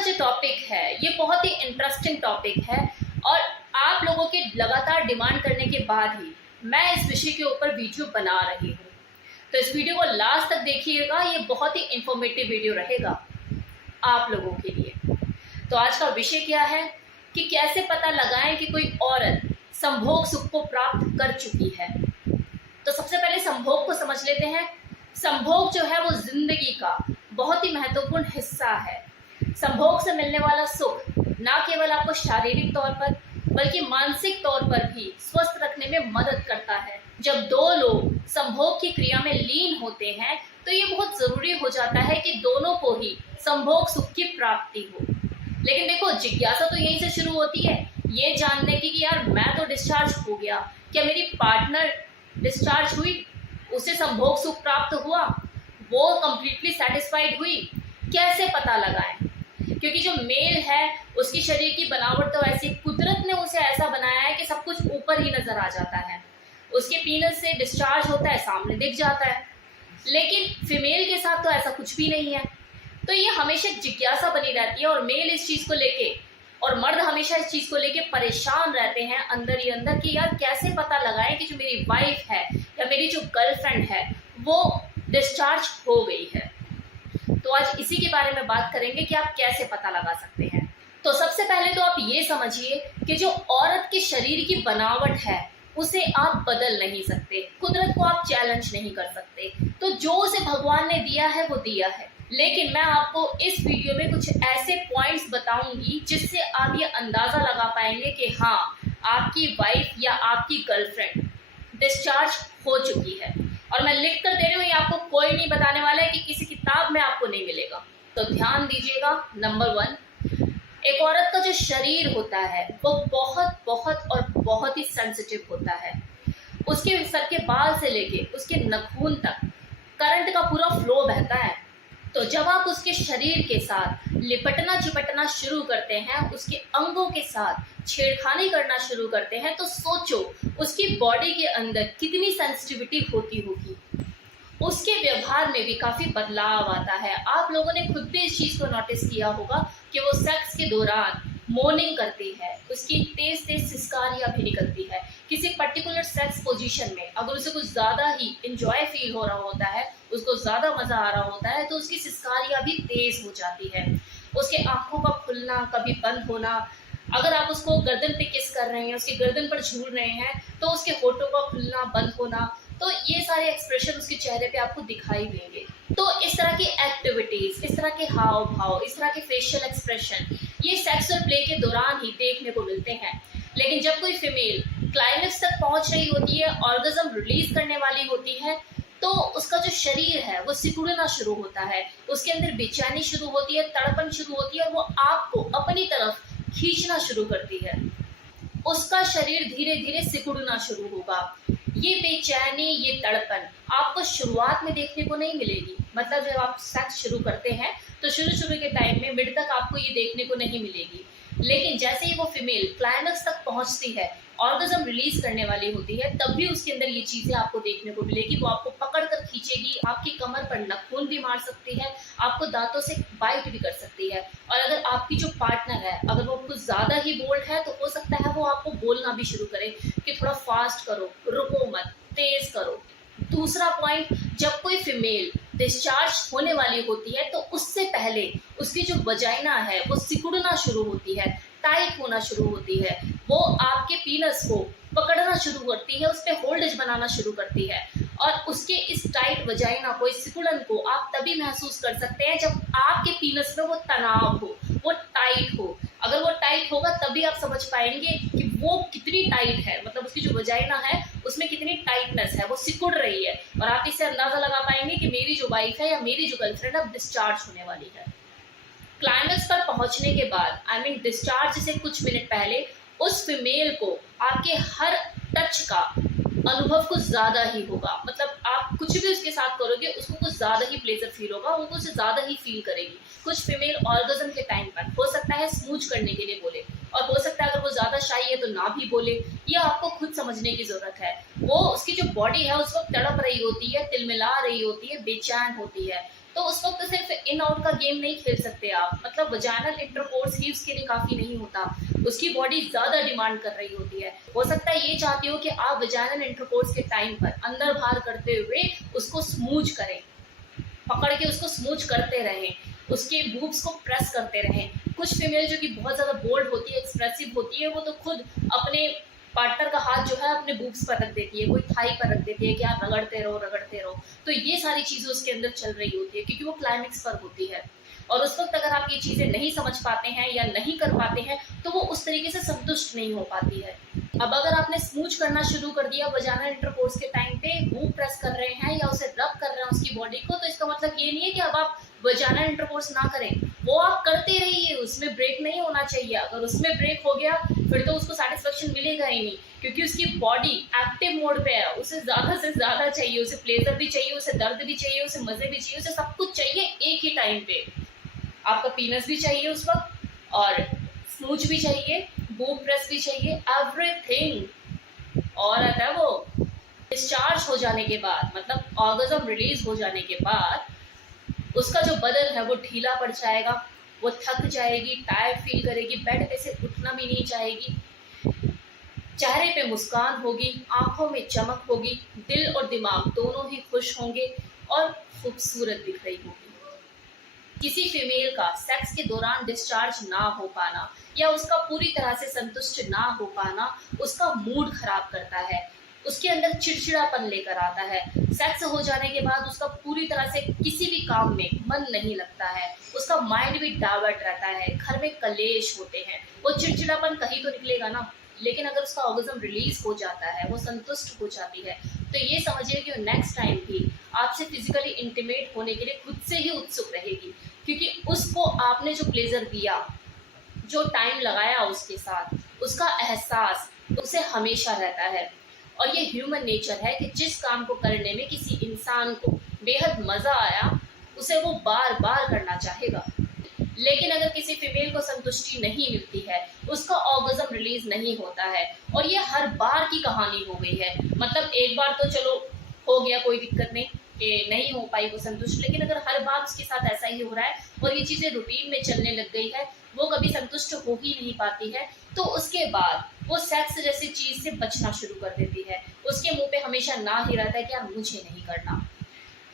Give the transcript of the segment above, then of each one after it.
जो टॉपिक है ये बहुत ही इंटरेस्टिंग टॉपिक है और आप लोगों के लगातार डिमांड करने के बाद ही मैं इस विषय के ऊपर वीडियो बना रही हूँ। तो इस वीडियो को लास्ट तक देखिएगा, ये बहुत ही इंफॉर्मेटिव वीडियो रहेगा आप लोगों के लिए। तो आज का विषय क्या है कि कैसे पता लगाएं कि कोई औरत संभोग सुख को प्राप्त कर चुकी है। तो सबसे पहले संभोग को समझ लेते हैं। संभोग जो है वो जिंदगी का बहुत ही महत्वपूर्ण हिस्सा है। संभोग से मिलने वाला सुख ना केवल आपको शारीरिक तौर पर बल्कि मानसिक तौर पर भी स्वस्थ रखने में मदद करता है। जब दो लोग संभोग की क्रिया में लीन होते हैं तो ये बहुत जरूरी हो जाता है कि दोनों को ही संभोग सुख की प्राप्ति हो। लेकिन देखो, जिज्ञासा तो यहीं से शुरू होती है, ये जानने की कि यार मैं तो डिस्चार्ज हो गया, क्या मेरी पार्टनर डिस्चार्ज हुई, उसे संभोग सुख प्राप्त हुआ, वो कंप्लीटली सेटिस्फाइड हुई, कैसे पता लगाएं? क्योंकि जो मेल है उसकी शरीर की बनावट तो ऐसी, कुदरत ने उसे ऐसा बनाया है कि सब कुछ ऊपर ही नजर आ जाता है। उसके पीनस से डिस्चार्ज होता है, सामने दिख जाता है। लेकिन फीमेल के साथ तो ऐसा कुछ भी नहीं है। तो ये हमेशा जिज्ञासा बनी रहती है और मेल इस चीज को लेके और मर्द हमेशा इस चीज को लेके परेशान रहते हैं अंदर ही अंदर कि यार कैसे पता लगाएं कि जो मेरी वाइफ है या मेरी जो गर्लफ्रेंड है वो डिस्चार्ज हो गई है। तो आज इसी के बारे में बात करेंगे कि आप कैसे पता लगा सकते हैं। तो सबसे पहले तो आप ये समझिए कि जो औरत के शरीर की बनावट है उसे आप बदल नहीं सकते, कुदरत को आप चैलेंज नहीं कर सकते। तो जो उसे भगवान ने दिया है वो दिया है। लेकिन मैं आपको इस वीडियो में कुछ ऐसे पॉइंट्स बताऊंगी जिससे आप ये अंदाजा लगा पाएंगे कि हाँ, आपकी वाइफ या आपकी गर्लफ्रेंड डिस्चार्ज हो चुकी है। और मैं लिख कर दे रही हूँ, ये आपको कोई नहीं बताने वाला है कि किसी किताब में आपको नहीं मिलेगा। तो ध्यान दीजिएगा। नंबर 1, एक औरत का जो शरीर होता है वो बहुत बहुत और बहुत ही सेंसिटिव होता है। उसके सर के बाल से लेके उसके नाखून तक करंट का पूरा फ्लो बहता है। तो जब आप उसके शरीर के साथ लिपटना चिपटना शुरू करते हैं, उसके अंगों के साथ छेड़खानी करना शुरू करते हैं, तो सोचो उसकी बॉडी के अंदर कितनी सेंसिटिविटी होती होगी। उसके व्यवहार में भी काफी बदलाव आता है। आप लोगों ने खुद भी इस चीज को नोटिस किया होगा कि वो सेक्स के दौरान मोर्निंग करती है, उसकी तेज तेज सिसकारियां भी निकलती है। किसी पर्टिकुलर सेक्स पोजीशन में अगर उसे कुछ ज्यादा ही इंजॉय फील हो रहा होता है, उसको ज्यादा मजा आ रहा होता है, तो उसकी सिसकारियां भी तेज हो जाती है। उसके आंखों का खुलना, कभी बंद होना, अगर आप उसको गर्दन पे किस कर रहे हैं, उसकी गर्दन पर झूल रहे हैं, तो उसके होठों का खुलना बंद होना, तो ये सारे एक्सप्रेशन उसके चेहरे पे आपको दिखाई देंगे। तो इस तरह की एक्टिविटीज, इस तरह के हाव भाव, इस तरह के फेशियल एक्सप्रेशन ये सेक्सुअल प्ले के दौरान ही देखने को मिलते हैं। लेकिन जब कोई फीमेल क्लाइमेक्स तक पहुंच रही होती है, ऑर्गेज्म रिलीज करने वाली होती है, तो उसका जो शरीर है वो सिकुड़ना शुरू होता है, उसके अंदर बेचैनी शुरू होती है, तड़पन शुरू होती है और वो आपको अपनी तरफ खींचना शुरू करती है। उसका शरीर धीरे धीरे सिकुड़ना शुरू होगा। ये बेचैनी, ये तड़पन आपको शुरुआत में देखने को नहीं मिलेगी। मतलब जब आप सेक्स शुरू करते हैं तो शुरू के टाइम में मिड तक आपको ये देखने को नहीं मिलेगी। लेकिन जैसे ही वो फीमेल क्लाइमेक्स तक पहुंचती है, ऑर्गेज्म रिलीज करने वाली होती है, तब भी उसके अंदर ये चीजें आपको देखने को मिलेगी। वो आपको पकड़ कर खींचेगी, आपकी कमर पर नाखून भी मार सकती है, आपको दांतों से बाइट भी कर सकती है। और अगर आपकी जो पार्टनर है अगर वो कुछ ज्यादा ही बोल्ड है तो हो सकता है वो आपको बोलना भी शुरू करे कि थोड़ा फास्ट करो, रुको मत, तेज करो। दूसरा पॉइंट, जब कोई फीमेल डिस्चार्ज होने वाली होती है तो उससे पहले उसकी जो वजाइना है वो सिकुड़ना शुरू होती है, टाइट होना शुरू होती है। वो आपके पीनस को पकड़ना शुरू करती है, उस पर होल्डेज बनाना शुरू करती है। और उसके इस टाइट वजाइना को, इस सिकुड़न को आप तभी महसूस कर सकते हैं जब आपके पीनस में वो तनाव हो, वो टाइट हो। अगर वो टाइट होगा तभी आप समझ पाएंगे कि वो कितनी टाइट है, मतलब उसकी जो वजाइना है उसमें कितनी टाइटनेस है, वो सिकुड़ रही है। और आप इससे अंदाजा लगा पाएंगे कि मेरी जो वाइफ है या मेरी जो गर्लफ्रेंड अब डिस्चार्ज होने वाली है। क्लाइमेक्स पर पहुंचने के बाद, डिस्चार्ज से कुछ मिनट पहले, उस फीमेल को आपके हर टच का अनुभव कुछ ज्यादा ही होगा। मतलब आप कुछ भी उसके साथ करोगे उसको कुछ ज्यादा ही प्लेजर फील होगा, वो कुछ ज्यादा ही फील करेगी। कुछ फीमेल ऑर्गेज्म के टाइम पर हो सकता है स्मूच करने के लिए बोले, और हो सकता है अगर वो ज्यादा शाई है तो ना भी बोले। ये आपको खुद समझने की जरूरत है। वो उसकी जो बॉडी है उस वक्त तड़प रही होती है, तिलमिला रही होती है, बेचैन होती है। तो तो उस वक्त सिर्फ इन आउट का गेम नहीं खेल सकते आप, मतलब वजाइनल इंटरकोर्स ही उसके लिए काफी नहीं होता, उसकी बॉडी ज्यादा डिमांड कर रही होती है। हो सकता है ये चाहती हो कि आप वजाइनल इंटरकोर्स के टाइम पर अंदर बाहर करते हुए उसको स्मूच करें, पकड़ के उसको स्मूच करते रहें, उसके बूब्स को प्रेस करते रहें। कुछ फीमेल जो कि बहुत ज़्यादा बोल्ड होती है, एक्सप्रेसिव होती है, वो तो खुद अपने पार्टनर का हाथ जो है अपने बूब्स पर रख देती है, कोई थाई पर रख देती है कि आप रगड़ते रहो रगड़ते रहो। तो ये सारी चीज़ें उसके अंदर चल रही होती है क्योंकि वो क्लाइमेक्स पर होती है। और उस वक्त अगर आप ये चीज़ें नहीं समझ पाते हैं या नहीं कर पाते हैं तो वो उस तरीके से संतुष्ट नहीं हो पाती है। अब अगर आपने स्मूच करना शुरू कर दिया वजाइनल इंटरकोर्स के टाइम पे, बूब प्रेस कर रहे हैं या उसे रब कर रहे हैं उसकी बॉडी को, तो इसका मतलब ये नहीं है कि अब आप वजाइनल इंटरकोर्स ना करें, वो आप करते रहिए, उसमें ब्रेक नहीं होना चाहिए। अगर उसमें ब्रेक हो गया फिर तो उसको सेटिस्फेक्शन मिलेगा ही नहीं, क्योंकि उसकी बॉडी एक्टिव मोड पे है, उसे ज्यादा से ज्यादा चाहिए, उसे प्लेजर भी चाहिए, उसे दर्द भी चाहिए, उसे मजे भी चाहिए, उसे सब कुछ चाहिए एक ही टाइम पे। आपका पीनस भी चाहिए उस वक्त और स्मूच भी चाहिए, बूब प्रेस भी चाहिए, एवरीथिंग। और आता है वो डिस्चार्ज हो जाने के बाद, मतलब ऑर्गेज्म रिलीज हो जाने के बाद उसका जो बदन है वो ढीला पड़ जाएगा, वो थक जाएगी, टायर्ड फील करेगी, बेड पे से उठना भी नहीं चाहेगी, चेहरे पे मुस्कान होगी, आंखों में चमक होगी, दिल और दिमाग दोनों ही खुश होंगे और खूबसूरत दिख रही होगी। किसी फीमेल का सेक्स के दौरान डिस्चार्ज ना हो पाना या उसका पूरी तरह से संतुष्ट ना हो पाना उसका मूड खराब करता है, उसके अंदर चिड़चिड़ापन लेकर आता है। सेक्स हो जाने के बाद उसका पूरी तरह से किसी भी काम में मन नहीं लगता है, उसका माइंड भी डाइवर्ट रहता है, घर में कलेश होते हैं, वो चिड़चिड़ापन कहीं तो निकलेगा ना। लेकिन अगर उसका ऑर्गेज्म रिलीज हो जाता है, वो संतुष्ट हो जाती है, तो ये समझिए कि नेक्स्ट टाइम भी आपसे फिजिकली इंटीमेट होने के लिए खुद से ही उत्सुक रहेगी, क्योंकि उसको आपने जो प्लेजर दिया, जो टाइम लगाया उसके साथ, उसका एहसास उसे हमेशा रहता है। और ये ह्यूमन नेचर है कि जिस काम को करने में किसी इंसान को बेहद मजा आया उसे वो बार बार करना चाहेगा। लेकिन अगर किसी फीमेल को संतुष्टि नहीं मिलती है, उसका ऑर्गेज्म रिलीज नहीं होता है, और ये हर बार की कहानी हो गई है, मतलब एक बार तो चलो हो गया, कोई दिक्कत नहीं कि नहीं हो पाई वो संतुष्ट, लेकिन अगर हर बार उसके साथ ऐसा ही हो रहा है और ये चीज़ें रूटीन में चलने लग गई है, वो कभी संतुष्ट हो ही नहीं पाती है, तो उसके बाद वो सेक्स जैसी चीज़ से बचना शुरू कर देती है। उसके मुंह पे हमेशा ना ही रहता है कि यार मुझे नहीं करना।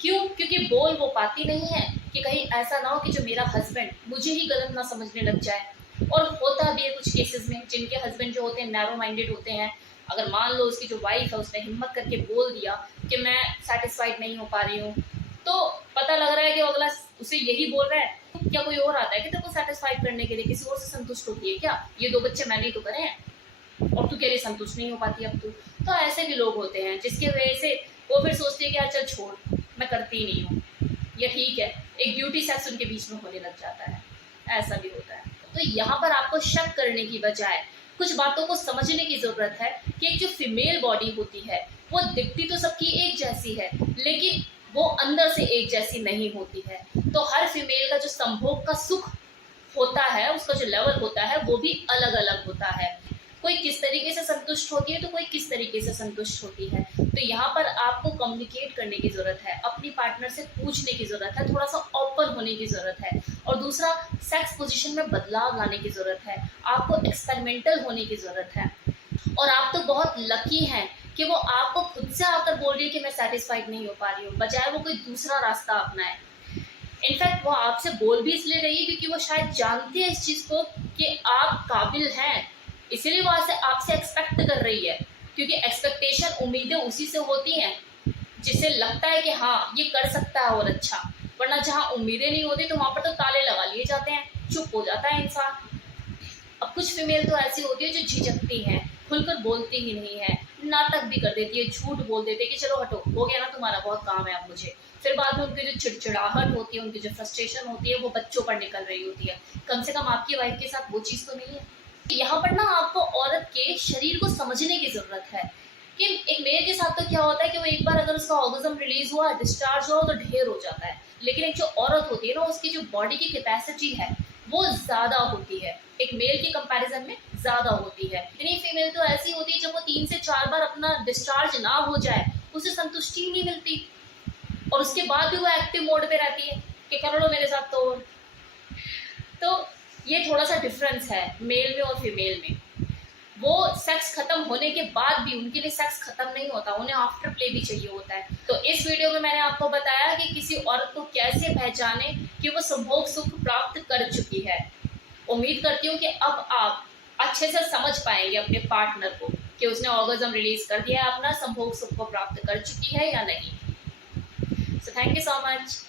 क्यों? क्योंकि बोल वो पाती नहीं है कि कहीं ऐसा ना हो कि जो मेरा हस्बैंड मुझे ही गलत ना समझने लग जाए। और होता भी है कुछ केसेस में जिनके हस्बैंड जो होते हैं नैरो माइंडेड होते हैं। अगर मान लो उसकी जो वाइफ है उसने हिम्मत करके बोल दिया कि मैं सेटिस्फाइड नहीं हो पा रही हूँ, तो पता लग रहा है कि अगला उसे यही बोल रहा है, क्या कोई और आता है कि तेरे को सेटिस्फाइड करने के लिए, किसी और से संतुष्ट होती है क्या? ये 2 बच्चे मैंने ही तो करे हैं और तू कह रही संतुष्ट नहीं हो पाती अब तू। तो ऐसे भी लोग होते हैं जिसकी वजह से वो फिर सोचते हैं कि यार चल छोड़, मैं करती नहीं हूँ, ये ठीक है, एक ब्यूटी सेक्स उनके बीच में होने लग जाता है, ऐसा भी होता है। तो यहाँ पर आपको शक करने की बजाय कुछ बातों को समझने की जरूरत है कि एक जो फीमेल बॉडी होती है वो दिखती तो सबकी एक जैसी है, लेकिन वो अंदर से एक जैसी नहीं होती है। तो हर फीमेल का जो संभोग का सुख होता है, उसका जो लेवल होता है वो भी अलग अलग होता है। कोई किस तरीके से संतुष्ट होती है तो कोई किस तरीके से संतुष्ट होती है। तो यहाँ पर आपको कम्युनिकेट करने की जरूरत है, अपनी पार्टनर से पूछने की जरूरत है, थोड़ा सा ओपन होने की जरूरत है। और दूसरा, सेक्स पोजीशन में बदलाव लाने की जरूरत है, आपको एक्सपेरिमेंटल होने की जरूरत है। और आप तो बहुत लकी हैं कि वो आपको खुद से आकर बोल रही है कि मैं सेटिस्फाइड नहीं हो पा रही हूँ, बजाय वो कोई दूसरा रास्ता अपनाए। इनफैक्ट वो आपसे बोल भी इसलिए रही है क्योंकि वो शायद जानती है इस चीज को कि आप काबिल हैं, इसीलिए वो आपसे एक्सपेक्ट कर रही है। क्योंकि एक्सपेक्टेशन, उम्मीदें उसी से होती हैं जिससे लगता है कि हाँ ये कर सकता है और अच्छा। वरना जहाँ उम्मीदें नहीं होती तो वहां पर तो ताले लगा लिए जाते हैं, चुप हो जाता है इंसान। अब कुछ फीमेल तो ऐसी होती है जो झिझकती हैं, खुलकर बोलती ही नहीं है, नाटक भी कर देती है, झूठ बोल देती है कि चलो हटो, हो गया ना तुम्हारा, बहुत काम है अब मुझे। फिर बाद में उनकी जो चिड़चिड़ाहट होती है, उनकी जो फ्रस्ट्रेशन होती है, वो बच्चों पर निकल रही होती है। कम से कम आपकी वाइफ के साथ वो चीज़ तो नहीं है। यहाँ पर ना आपको औरत के शरीर को समझने की जरूरत है कि एक मेल के साथ तो क्या होता है कि वो एक बार अगर उसका ऑर्गेज्म रिलीज हुआ, डिस्चार्ज हुआ तो ढेर हो जाता है। लेकिन एक जो औरत होती है ना, उसकी जो बॉडी की कैपेसिटी है वो ज्यादा होती है, एक मेल के कंपैरिजन में ज्यादा होती है। इतनी फीमेल तो ऐसी होती है जब वो 3 से 4 बार अपना डिस्चार्ज ना हो जाए उसे संतुष्टि नहीं मिलती, और उसके बाद भी वो एक्टिव मोड पे रहती है। कि कर लो मेरे साथ। तो ये थोड़ा सा डिफरेंस है मेल में और फीमेल में। वो सेक्स खत्म होने के बाद भी उनके लिए सेक्स खत्म नहीं होता, उन्हें आफ्टर प्ले भी चाहिए होता है। तो इस वीडियो में मैंने आपको बताया कि किसी औरत को कैसे पहचाने कि वो संभोग सुख प्राप्त कर चुकी है। उम्मीद करती हूँ कि अब आप अच्छे से समझ पाएंगे अपने पार्टनर को कि उसने ऑर्गेज्म रिलीज कर दिया है, अपना संभोग सुख को प्राप्त कर चुकी है या नहीं। So thank you so much.